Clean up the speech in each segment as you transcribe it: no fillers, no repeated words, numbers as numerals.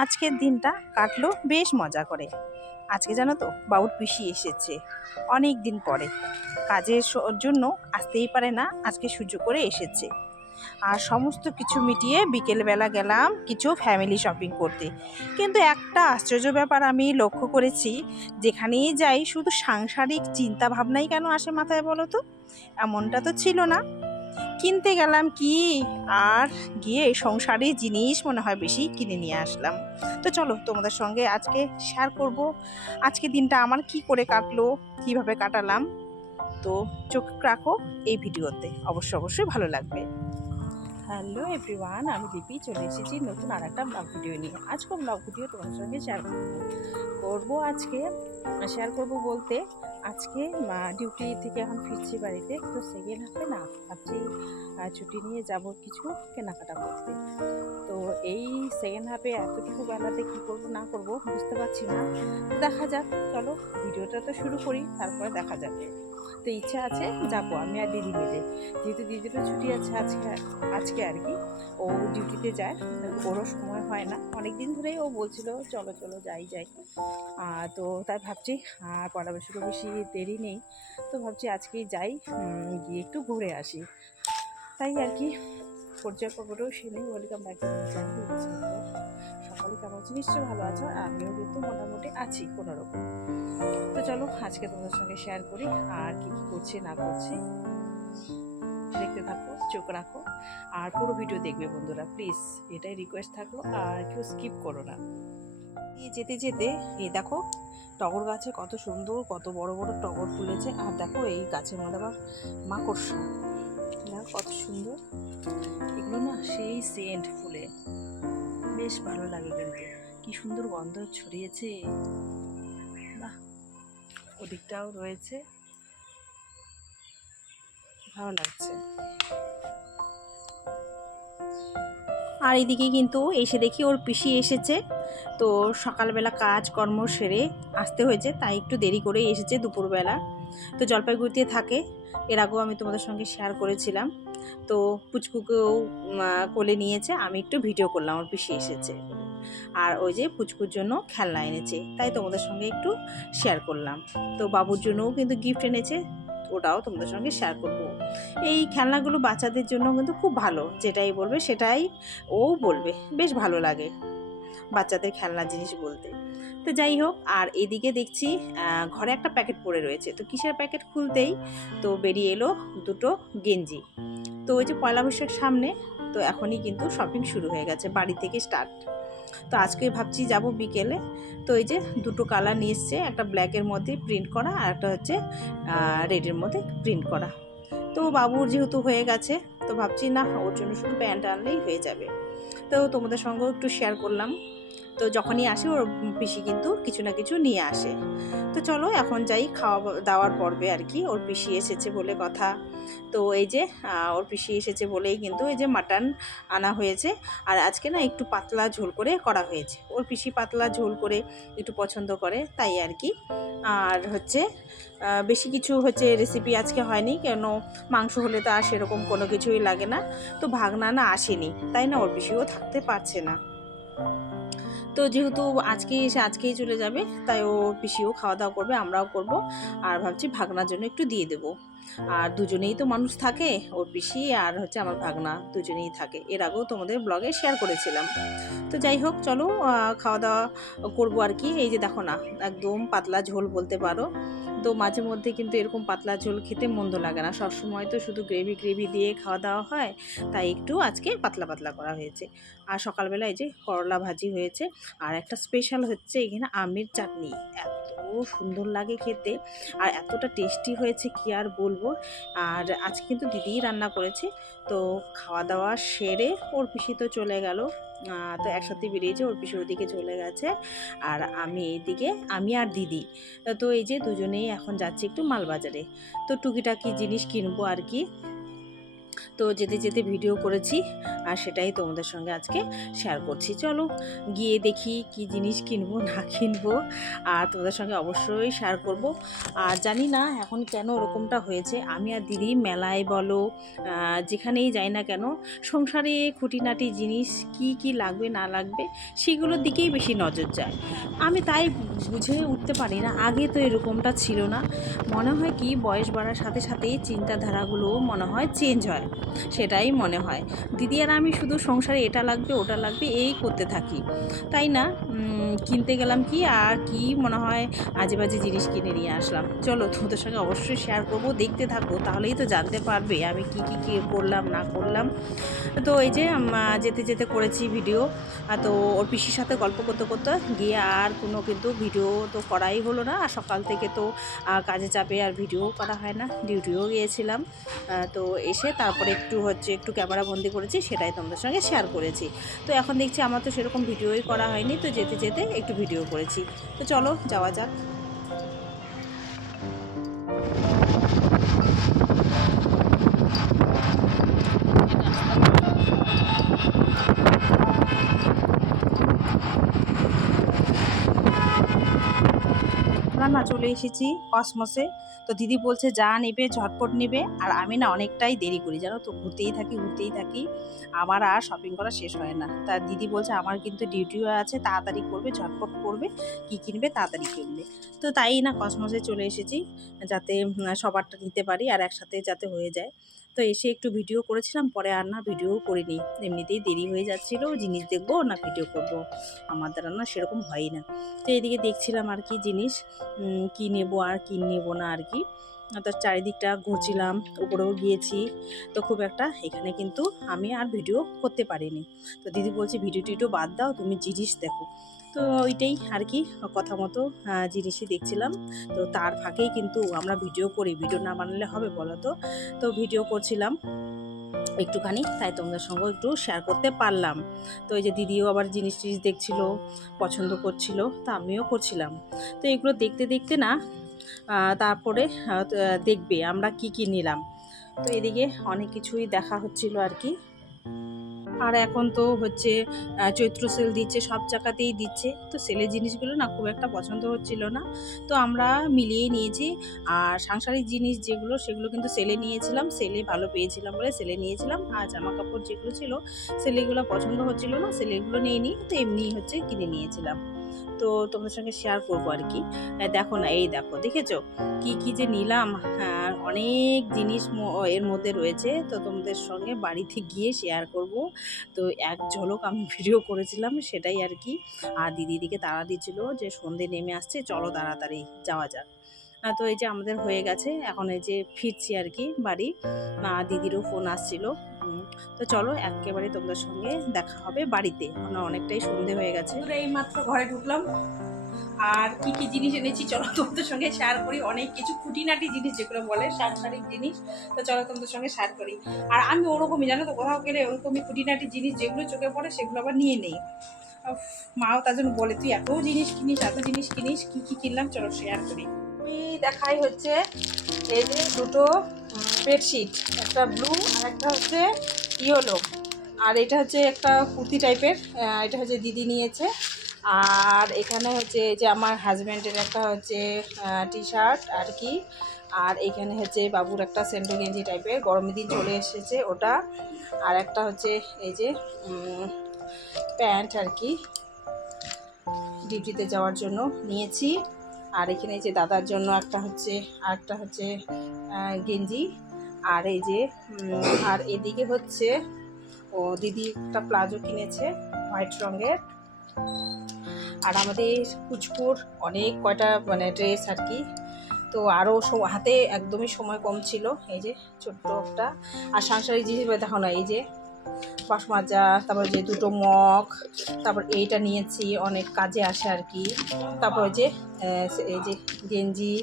আজকের দিনটা কাটলো বেশ মজা করে। আজকে জানো তো বাবুর পিসি এসেছে অনেক দিন পরে। কাজের জন্য আসতেই পারে না, আজকে সুযোগ করে এসেছে। আর সমস্ত কিছু মিটিয়ে বিকেলবেলা গেলাম কিছু ফ্যামিলি শপিং করতে। কিন্তু একটা আশ্চর্য ব্যাপার আমি লক্ষ্য করেছি, যেখানেই যাই শুধু সাংসারিক চিন্তা ভাবনাই কেন আসে মাথায় বলো তো? এমনটা তো ছিল না। কিনতে গেলাম কি, আর গিয়ে সংসারে জিনিস মনে হয় বেশি কিনে নিয়ে আসলাম। তো চলো তোমাদের সঙ্গে আজকে শেয়ার করব আজকে দিনটা আমার কি করে কাটলো, কিভাবে কাটালাম। তো চোখ রাখো এই ভিডিওতে, অবশ্যই ভালো লাগবে। হ্যালো এভরিওয়ান, আমি লিপি চলে এসেছি নতুন আর একটা ব্লগ ভিডিও নিয়ে। আজকে ব্লগ ভিডিও তোমার সঙ্গে শেয়ার করবো আজকে। শেয়ার করব বলতে আজকে ডিউটি থেকে এখন ফিরছি বাড়িতে, তো সেকেন্ড হাফে না ভাবছি ছুটি নিয়ে যাব কিছু কেনাকাটা করতে। তো এই সেকেন্ড হাফে এতটুকু বেলাতে কী করব না করব বুঝতে পারছি না, দেখা যাক। চলো ভিডিওটা তো শুরু করি, তারপরে দেখা যাবে। তো ইচ্ছা আছে যাবো আমি আর দিদি মিলে, যেহেতু দিদিরও ছুটি আছে আজকে আর কি। ও ডিউটিতে যায়, ওরও সময় হয় না, অনেক দিন ধরেই ও বলছিল চলো চলো যাই। তো তাই ভাবছি পড়া বছরও বেশি দেরি নেই, তো ভাবছি আজকেই যাই, গিয়ে একটু ঘুরে আসি। তাই আর কি পর্যায়ক্রমেও সেনে welcome back to my channel. সকালে কেমন আছো, নিশ্চয়ই ভালো আছো, আর আমিও কিন্তু মোটামুটি আছি কোনোরকম। তো চলো আজকে তোমাদের সঙ্গে শেয়ার করি আর কি কি করছি না করছি। দেখতে থাকো, চোখ রাখো, আর পুরো ভিডিও দেখবে বন্ধুরা, প্লিজ এটাই রিকোয়েস্ট থাকলো, আর কেউ স্কিপ করো না। যেতে যেতে এই দেখো টগর গাছে কত সুন্দর, কত বড় বড় টগর ফুলেছে। আর দেখো এই গাছের মধ্যে আবার মাকড়সা, দেখো কত সুন্দর। এগুলো না সেই সেন্ট ফুলে, বেশ ভালো লাগে, কিন্তু কি সুন্দর গন্ধ ছড়িয়েছে। বাহ, ওদিকটাও রয়েছে, ভালো লাগছে। আর এদিকে কিন্তু এসে দেখি ওর পিসি এসেছে। তো সকালবেলা কাজকর্ম সেরে আসতে হয়েছে, তাই একটু দেরি করে এসেছে দুপুরবেলা। তো জলপাইগুড়িতে থাকে, এর আগেও আমি তোমাদের সঙ্গে শেয়ার করেছিলাম। তো পুচকুকেও কোলে নিয়েছে, আমি একটু ভিডিও করলাম ওর পিসি এসেছে। আর ওই যে পুচকুর জন্য খেলনা এনেছে, তাই তোমাদের সঙ্গে একটু শেয়ার করলাম। তো বাবুর জন্যও কিন্তু গিফট এনেছে, ওটাও তোমাদের সঙ্গে শেয়ার করব। এই খেলনাগুলো বাচ্চাদের জন্য কিন্তু খুব ভালো, যেটাই বলবে সেটাই ও বলবে, বেশ ভালো লাগে বাচ্চাদের খেলনা জিনিস বলতে। তো যাই হোক, আর এদিকে দেখছি ঘরে একটা প্যাকেট পড়ে রয়েছে। তো কিসের প্যাকেট খুলতেই তো বেরিয়ে এলো দুটো গেঞ্জি। তো ওই যে পয়লা বৈশাখ সামনে, তো এখনই কিন্তু শপিং শুরু হয়ে গেছে, বাড়ি থেকে স্টার্ট। তো আজকে ভাবছি যাব বিকেলে। তো এই যে দুটো কালার নিয়ে এসছে, একটা ব্ল্যাকের মধ্যে প্রিন্ট করা, আর একটা হচ্ছে রেডের মধ্যে প্রিন্ট করা। তো বাবুর যেহেতু হয়ে গেছে, তো ভাবছি না ওর জন্য শুধু প্যান্ট আনলেই হয়ে যাবে। তো তোমাদের সঙ্গেও একটু শেয়ার করলাম। তো যখনই আসে ওর পিসি কিন্তু কিছু না কিছু নিয়ে আসে। তো চলো এখন যাই খাওয়া দাওয়ার পর্বে আর কি। ওর পিসি এসেছে বলে কথা। তো এই যে ওর পিসি এসেছে বলেই কিন্তু এই যে মাটন আনা হয়েছে। আর আজকে না একটু পাতলা ঝোল করে করা হয়েছে, ওর পিসি পাতলা ঝোল করে একটু পছন্দ করে, তাই আর কি। আর হচ্ছে বেশি কিছু হচ্ছে রেসিপি আজকে হয়নি, কেন মাংস হলে তো আর সেরকম কোনো কিছুই লাগে না। তো ভাগনা না আসেনি, তাই না ওর পিসিও থাকতে পারছে না। তো যেহেতু আজকে এসে আজকেই চলে যাবে, তাই ও পিসিও খাওয়া দাওয়া করবে, আমরাও করব। আর ভাবছি ভাগনার জন্য একটু দিয়ে দেবো। আর দুজনেই তো মানুষ থাকে, ওর পিসি আর হচ্ছে আমার ভাগনা দুজনেই থাকে, এর আগেও তোমাদের ব্লগে শেয়ার করেছিলাম। তো যাই হোক চলো খাওয়া দাওয়া করবো আর কি। এই যে দেখো না, একদম পাতলা ঝোল বলতে পারো। তো মাঝে মধ্যে কিন্তু এরকম পাতলা ঝোল খেতে মন্দ লাগে না, সবসময় তো শুধু গ্রেভি দিয়ে খাওয়া দাওয়া হয়, তাই একটু আজকে পাতলা পাতলা করা হয়েছে। আর সকালবেলা এই যে করলা ভাজি হয়েছে, আর একটা স্পেশাল হচ্ছে এখানে আমের চাটনি, এত সুন্দর লাগে খেতে, আর এতটা টেস্টি হয়েছে কি আর বলবো। আর আজকে কিন্তু দিদিই রান্না করেছে। তো খাওয়া দাওয়া সেরে ওর পিসি তো চলে গেল, তো একসাথে বেরিয়েছে, ওর পিসি ওদিকে চলে গেছে, আর আমি এইদিকে, আমি আর দিদি। তো এই যে দুজনেই এখন যাচ্ছি একটু মালবাজারে, তো টুকিটাকি জিনিস কিনবো আর কি। তো যেতে যেতে ভিডিও করেছি আর সেটাই তোমাদের সঙ্গে আজকে শেয়ার করছি। চলো গিয়ে দেখি কি জিনিস কিনবো না কিনবো, আর তোমাদের সঙ্গে অবশ্যই শেয়ার করব। আর জানি না এখন কেন ওরকমটা হয়েছে, আমি আর দিদি মেলায় বলো যেখানেই যাই না কেন সংসারে খুঁটিনাটি জিনিস কি কি লাগবে না লাগবে সেগুলোর দিকেই বেশি নজর যায়। আমি তাই বুঝে উঠতে পারি না, আগে তো এরকমটা ছিল না। মনে হয় কি বয়স বাড়ার সাথে সাথেই চিন্তাধারাগুলো মনে হয় চেঞ্জ হয়, সেটাই মনে হয়। দিদি আর আমি শুধু সংসারে এটা লাগবে ওটা লাগবে এই করতে থাকি, তাই না? কিনতে গেলাম কি আর কি মনে হয় আজে বাজে জিনিস কিনে নিয়ে আসলাম। চলো তোমাদের সঙ্গে অবশ্যই শেয়ার করব, দেখতে থাকো, তাহলেই তো জানতে পারবে আমি কি কি কি করলাম না করলাম। তো এই যে যেতে যেতে করেছি ভিডিও। তো ওর পিসির সাথে গল্প করতে করতে গিয়ে আর কোনো কিন্তু ভিডিও তো করাই হলো না। আর সকাল থেকে তো কাজে চাপে আর ভিডিও করা হয় না, ডিউটিও গিয়েছিলাম। তো এসে তারপরে একটু ক্যামেরা বন্দি করেছি, সেটাই তোমাদের সঙ্গে শেয়ার করেছি। তো এখন দেখছি আমার তো সেরকম ভিডিওই করা হয়নি, তো যেতে যেতে একটু ভিডিও করেছি। তো চলো যাওয়া যাক। আমরা না চলে এসেছি কসমসে। তো দিদি বলছে যা নেবে ঝটপট নেবে, আর আমি না অনেকটাই দেরি করি জানো তো, ঘুরতেই থাকি, আমার আর শপিং করা শেষ হয় না। তা দিদি বলছে আমার কিন্তু ডিউটিও আছে, তাড়াতাড়ি করবে, ঝটপট করবে, কি কিনবে তাড়াতাড়ি কিনবে। তো তাই না কসমসে চলে এসেছি, যাতে সবারটা নিতে পারি আর একসাথে যাতে হয়ে যায়। তো এসে একটু ভিডিও করেছিলাম, পরে আর না ভিডিও করিনি, এমনিতেই দেরি হয়ে যাচ্ছিলো, জিনিস দেখবো না ভিডিও করব, আমার দ্বারা না সেরকম হয়ই না। তো এদিকে দেখছিলাম আর কি জিনিস কি নেবো আর কি নেবো না আর কি। তো চারিদিকটা ঘুরছিলাম, উপরেও গিয়েছি। তো খুব একটা এখানে কিন্তু আমি আর ভিডিও করতে পারিনি। তো দিদি বলছে ভিডিও টিডিও বাদ দাও, তুমি জিনিস দেখো। তো ওইটাই আর কি, কথা মতো জিনিসই দেখছিলাম। তো তার ফাঁকেই কিন্তু আমরা ভিডিও করি, ভিডিও না বানালে হবে বলো তো। তো ভিডিও করছিলাম একটুখানি, তাই তোমাদের সঙ্গে একটু শেয়ার করতে পারলাম। তো এই যে দিদিও আবার জিনিস টিনিস দেখছিল, পছন্দ করছিল, তা আমিও করছিলাম। তো এগুলো দেখতে দেখতে না তারপরে দেখবে আমরা কি কি নিলাম। তো এদিকে অনেক কিছুই দেখা হচ্ছিল আর কি। আর এখন তো হচ্ছে চৈত্র সেল দিচ্ছে, সব জায়গাতেই দিচ্ছে। তো সেলের জিনিসগুলো না খুব একটা পছন্দ হচ্ছিল না, তো আমরা মিলিয়ে নিয়েছি। আর সাংসারিক জিনিস যেগুলো সেগুলো কিন্তু সেলে নিয়েছিলাম, সেলে ভালো পেয়েছিলাম বলে সেলে নিয়েছিলাম। আর জামা কাপড় যেগুলো ছিল সেলেগুলো পছন্দ হচ্ছিল না, সেলেগুলো নিয়ে নিই, তো এমনি হচ্ছে কিনে নিয়েছিলাম। তো তোমাদের সঙ্গে শেয়ার করবো আর কি। দেখো না, এই দেখো দেখেছো কি কি যে নিলাম, অনেক জিনিস এর মধ্যে রয়েছে। তো তোমাদের সঙ্গে বাড়িতে গিয়ে শেয়ার করব। তো এক ঝলক আমি ভিডিও করেছিলাম সেটাই আর কি। আর দিদিকে তাড়া দিচ্ছিল যে সন্ধে নেমে আসছে, চলো তাড়াতাড়ি যাওয়া যাক। তো এই যে আমাদের হয়ে গেছে, এখন এই যে ফিরছি আর কি বাড়ি। দিদিরও ফোন আসছিল। তো চলো একেবারে তোমাদের সঙ্গে দেখা হবে বাড়িতে, মানে অনেকটাই সন্ধে হয়ে গেছে। এই মাত্র ঘরে ঢুকলাম, আর কি কি জিনিস এনেছি চলো তোমাদের সঙ্গে শেয়ার করি। অনেক কিছু খুঁটিনাটি জিনিস যেগুলো বলে সাংসারিক জিনিস, তো চলো তোমাদের সঙ্গে শেয়ার করি। আর আমি ওরকমই জানো তো, কোথাও গেলে ওরকমই খুঁটিনাটি জিনিস যেগুলো চোখে পড়ে সেগুলো আবার নিয়ে নেই। মাও তার জন্য বলে তুই এত জিনিস কিনিস, কি কি কিনলাম চলো শেয়ার করি। আমি দেখাই হচ্ছে এই যে দুটো বেডশিট, একটা ব্লু আর একটা হচ্ছে ইয়েলো। আর এটা হচ্ছে একটা কুর্তি টাইপের, এটা হচ্ছে দিদি নিয়েছে। আর এখানে হচ্ছে এই যে আমার হাজব্যান্ডের একটা হচ্ছে টি শার্ট আর কি। আর এখানে হচ্ছে বাবুর একটা সেন্টো গেঞ্জি টাইপের, গরমের দিন চলে এসেছে ওটা। আর একটা হচ্ছে এই যে প্যান্ট আর কি, ডিউটিতে যাওয়ার জন্য নিয়েছি। আর এখানে যে দাদার জন্য একটা হচ্ছে গেঞ্জি। আর এই যে আর এদিকে হচ্ছে ও দিদি একটা প্লাজো কিনেছে হোয়াইট রঙের। আর আমাদের কুচকুর অনেক কয়টা মানে ড্রেস আর কি। তো আরও হাতে একদমই সময় কম ছিল, এই যে ছোট্ট একটা। আর সাংসারিক জিনিস দেখো না, এই যে বাস মাজা, তারপর যে দুটো মগ, তারপর এইটা নিয়েছি, অনেক কাজে আসে আর কি। তারপর এই যে গেঞ্জি,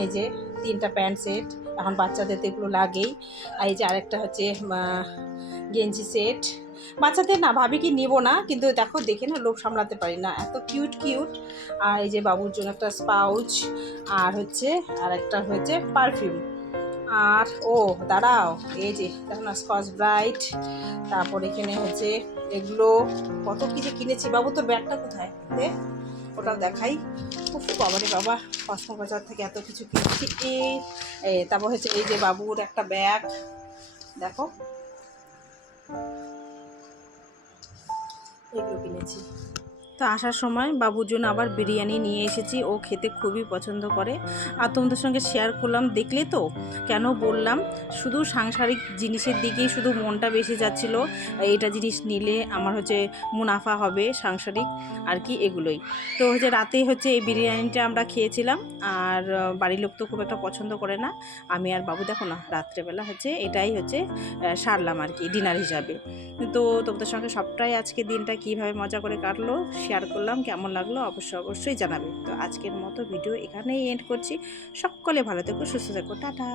এই যে 3টা প্যান্ট সেট, এখন বাচ্চাদের তো এগুলো লাগেই। আর এই যে আরেকটা হচ্ছে গেঞ্জি সেট, বাচ্চাদের না ভাবি কি নেবো না, কিন্তু দেখো দেখে না লোভ সামলাতে পারি না, এত কিউট। আর এই যে বাবুর জন্য একটা স্পাউচ, আর একটা হচ্ছে পারফিউম। আর ও দাঁড়াও, এই যে দেখো না স্কচ ব্রাইট, তারপর এখানে হচ্ছে এগুলো কত কি যে কিনেছি। বাবু তোর ব্যাগটা কোথায় দে, ওটাও দেখাই। উফ বাবা রে বাবা, কসমো বাজার থেকে এত কিছু কিনেছি। তারপর হচ্ছে এই যে বাবুর একটা ব্যাগ দেখো, এগুলো কিনেছি। তো আসার সময় বাবুর জন্য আবার বিরিয়ানি নিয়ে এসেছি, ও খেতে খুবই পছন্দ করে। আর তোমাদের সঙ্গে শেয়ার করলাম, দেখলে তো কেন বললাম, শুধু সাংসারিক জিনিসের দিকেই শুধু মনটা বেশি যাচ্ছিল। এটা জিনিস নিলে আমার হচ্ছে মুনাফা হবে সাংসারিক আর কি, এগুলোই। তো হচ্ছে রাতে হচ্ছে এই বিরিয়ানিটা আমরা খেয়েছিলাম। আর বাড়ির লোক তো খুব একটা পছন্দ করে না, আমি আর বাবু দেখো না রাত্রেবেলা হচ্ছে এটাই হচ্ছে সারলাম আর কি ডিনার হিসাবে। তো তোমাদের সঙ্গে সবটাই আজকে দিনটা কীভাবে মজা করে কাটলো শেয়ার করলাম, কেমন লাগলো অবশ্যই জানাবে। তো আজকের মতো ভিডিও এখানেই এন্ড করছি। সকলে ভালো থেকো, সুস্থ থেকো, টাটা।